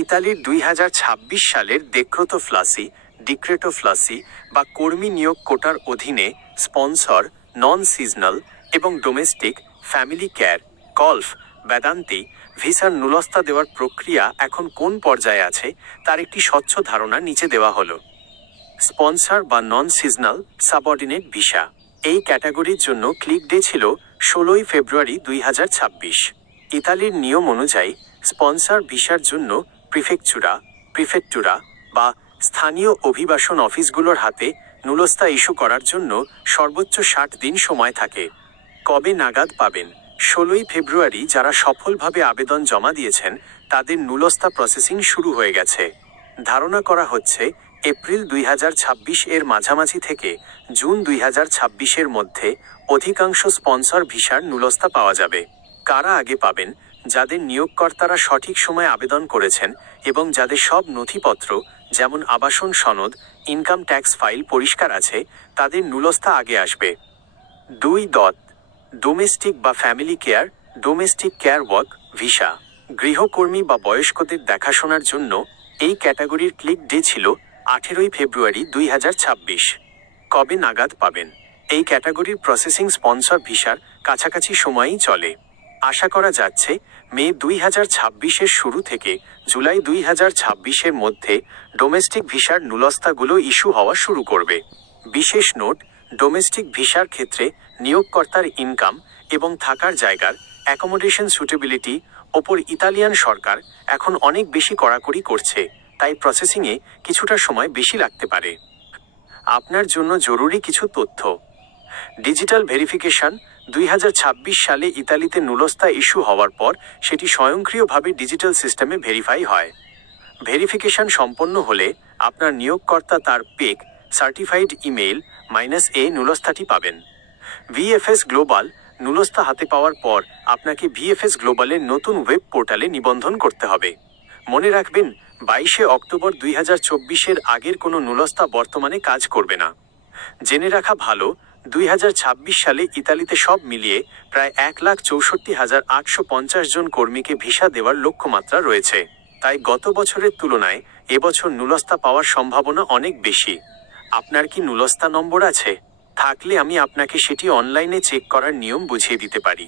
ইতালির 2026 সালের ডেক্রেটো ফ্লাসি ডিক্রেটো ফ্লাসি বা কর্মী নিয়োগ কোটার অধীনে স্পন্সর, নন সিজনাল এবং domestic, family care, golf, Vedanti ভিসার নুলস্তা দেওয়ার প্রক্রিয়া এখন কোন পর্যায়ে আছে তার একটি স্বচ্ছ ধারণা নিচে দেওয়া হলো। স্পন্সর বা নন সিজনাল সাবঅর্ডিনেট ভিসা, এই ক্যাটাগরির জন্য ক্লিক ডে ছিল 16 ফেব্রুয়ারি 2026। ইতালির নিয়ম অনুযায়ী স্পন্সর ভিসার জন্য প্রিফেকচুরা বা স্থানীয় অভিবাসন অফিসগুলোর হাতে নুলস্তা ইস্যু করার জন্য সর্বোচ্চ 60 দিন সময় থাকে। কবে নাগাদ পাবেন? 16 ফেব্রুয়ারি যারা সফলভাবে আবেদন জমা দিয়েছেন তাদের নুলস্তা প্রসেসিং শুরু হয়ে গেছে। ধারণা করা হচ্ছে এপ্রিল 2026 এর মাঝামাঝি থেকে জুন 2026 এর মধ্যে অধিকাংশ স্পন্সর ভিসার নুলস্তা পাওয়া যাবে। কারা আগে পাবেন? যাদের নিয়োগকর্তারা সঠিক সময়ে আবেদন করেছেন এবং যাদের সব নথিপত্র যেমন আবাসন সনদ, ইনকাম ট্যাক্স ফাইল পরিষ্কার আছে, তাদের নুলস্তা আগে আসবে। 2. ডোমেস্টিক বা family care domestic care work visa, গৃহকর্মী বা বয়স্কদের দেখাশোনার জন্য এই ক্যাটাগরির ক্লিক ডে ছিল 18 ফেব্রুয়ারি 2026। কবে নাগাদ পাবেন? এই ক্যাটাগরির প্রসেসিং স্পন্সর ভিসার কাছাকাছি সময়েই চলে। আশা করা যাচ্ছে মে 2026-এর শুরু থেকে জুলাই 2026-এর মধ্যে ডোমেস্টিক ভিসার নুলস্তাগুলো ইস্যু হওয়া শুরু করবে। বিশেষ নোট: ডোমেস্টিক ভিসার ক্ষেত্রে নিয়োগকর্তার ইনকাম এবং থাকার জায়গার অ্যাকোমোডেশন সুটেবিলিটি ওপর ইতালিয়ান সরকার এখন অনেক বেশি কড়াকড়ি করছে, তাই প্রসেসিংয়ে কিছুটা সময় বেশি লাগতে পারে। আপনার জন্য জরুরি কিছু তথ্য। ডিজিটাল ভেরিফিকেশন: 2026 সালে ইতালিতে নুলস্তা ইস্যু হওয়ার পর সেটি স্বয়ংক্রিয়ভাবে ডিজিটাল সিস্টেমে ভেরিফাই হয়। ভেরিফিকেশন সম্পন্ন হলে আপনার নিয়োগকর্তা তার পেক সার্টিফাইড ইমেইল -A নুলস্তাটি পাবেন। ভিএফএস গ্লোবাল নুলস্তা হাতে পাওয়ার পর আপনাকে ভিএফএস গ্লোবালের নতুন ওয়েব পোর্টালে নিবন্ধন করতে হবে। মনে রাখবেন, 22 অক্টোবর 2024-এর আগের কোনো নুলস্তা বর্তমানে কাজ করবে না। জেনে রাখা ভালো, 2026 সালে ইতালিতে সব মিলিয়ে প্রায় 1,64,850 জন কর্মীকে ভিসা দেওয়ার লক্ষ্যমাত্রা রয়েছে। তাই গত বছরের তুলনায় এবছর নুলস্তা পাওয়ার সম্ভাবনা অনেক বেশি। আপনার কি নুলস্তা নম্বর আছে? থাকলে আমি আপনাকে সেটি অনলাইনে চেক করার নিয়ম বুঝিয়ে দিতে পারি।